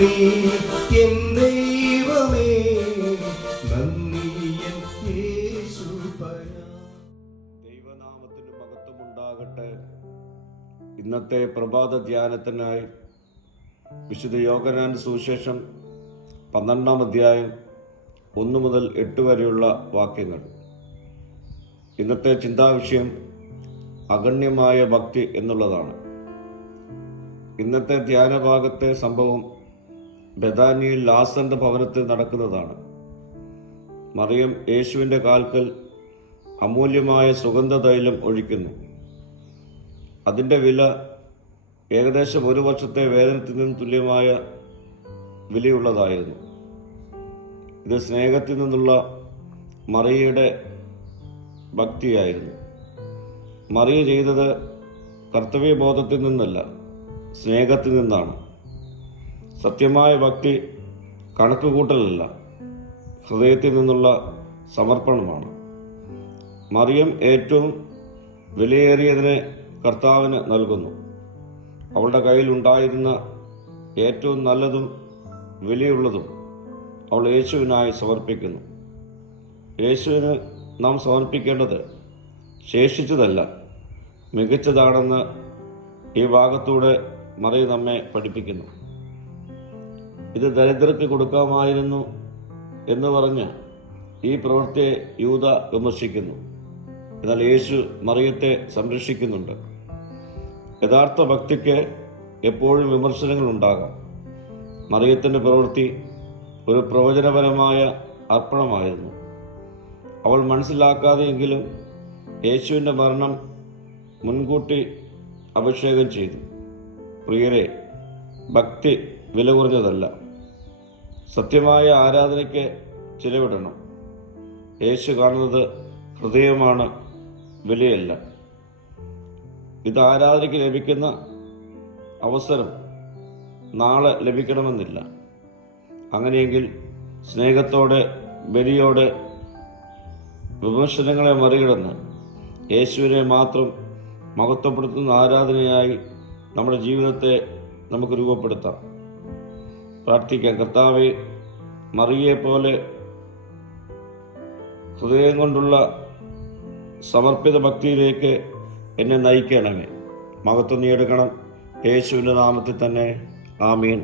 നന്ദി എൻ ദൈവമേ, നന്ദി എൻ യേശുപരാ. ദൈവനാമത്തിന് മഹത്വമുണ്ടാകട്ടെ. ഇന്നത്തെ പ്രഭാത ധ്യാനത്തിനായി വിശുദ്ധ യോഹന്നാൻ സുവിശേഷം 12-ാം അധ്യായം 1 മുതൽ 8 വരെയുള്ള വാക്യങ്ങൾ. ഇന്നത്തെ ചിന്താവിഷയം അഗണ്യമായ ഭക്തി എന്നുള്ളതാണ്. ഇന്നത്തെ ധ്യാനഭാഗത്തെ സംഭവം ബെഥാനിയിൽ ലാസറിന്റെ ഭവനത്തിൽ നടക്കുന്നതാണ്. മറിയം യേശുവിൻ്റെ കാൽക്കൽ അമൂല്യമായ സുഗന്ധതൈലം ഒഴിക്കുന്നു. അതിൻ്റെ വില ഏകദേശം 1 വർഷത്തെ വേതനത്തിനും തുല്യമായ വിലയുള്ളതായിരുന്നു. ഇത് സ്നേഹത്തിൽ നിന്നുള്ള മറിയയുടെ ഭക്തിയായിരുന്നു. മറിയ ചെയ്തത് കർത്തവ്യബോധത്തിൽ നിന്നല്ല, സ്നേഹത്തിൽ നിന്നാണ്. സത്യമായ ഭക്തി കണക്കുകൂട്ടലല്ല, ഹൃദയത്തിൽ നിന്നുള്ള സമർപ്പണമാണ്. മറിയം ഏറ്റവും വിലയേറിയതിനെ കർത്താവിന് നൽകുന്നു. അവളുടെ കയ്യിൽ ഉണ്ടായിരുന്ന ഏറ്റവും നല്ലതും വിലയുള്ളതും അവൾ യേശുവിനായി സമർപ്പിക്കുന്നു. യേശുവിന് നാം സമർപ്പിക്കേണ്ടത് ശേഷിച്ചതല്ല, മികച്ചതാണെന്ന് ഈ ഭാഗത്തൂടെ മറിയ നമ്മെ പഠിപ്പിക്കുന്നു. ഇത് ദരിദ്രർക്ക് കൊടുക്കാമായിരുന്നു എന്ന് പറഞ്ഞ് ഈ പ്രവൃത്തിയെ യൂദ വിമർശിക്കുന്നു. എന്നാൽ യേശു മറിയത്തെ സംരക്ഷിക്കുന്നുണ്ട്. യഥാർത്ഥ ഭക്തിക്ക് എപ്പോഴും വിമർശനങ്ങളുണ്ടാകാം. മറിയത്തിൻ്റെ പ്രവൃത്തി ഒരു പ്രവചനപരമായ അർപ്പണമായിരുന്നു. അവൾ മനസ്സിലാക്കാതെയെങ്കിലും യേശുവിൻ്റെ മരണം മുൻകൂട്ടി അഭിഷേകം ചെയ്തു. പ്രിയരെ, ഭക്തി വില കുറഞ്ഞതല്ല. സത്യമായ ആരാധനയ്ക്ക് ചിലവിടണം. യേശു കാണുന്നത് ഹൃദയമാണ്, വിലയല്ല. ഇത് ആരാധനയ്ക്ക് ലഭിക്കുന്ന അവസരം നാളെ ലഭിക്കണമെന്നില്ല. അങ്ങനെയെങ്കിൽ സ്നേഹത്തോടെ, ബലിയോടെ, വിമർശനങ്ങളെ മറികടന്ന് യേശുവിനെ മാത്രം മഹത്വപ്പെടുത്തുന്ന ആരാധനയായി നമ്മുടെ ജീവിതത്തെ നമുക്ക് രൂപപ്പെടുത്താം. പ്രാർത്ഥിക്കാം. കർത്താവേ, മറിയയെപ്പോലെ ഹൃദയം കൊണ്ടുള്ള സമർപ്പിത ഭക്തിയിലേക്ക് എന്നെ നയിക്കണമേ. മഹത്വം നീ എടുക്കണം. യേശുവിൻ്റെ നാമത്തിൽ തന്നെ. ആമീൻ.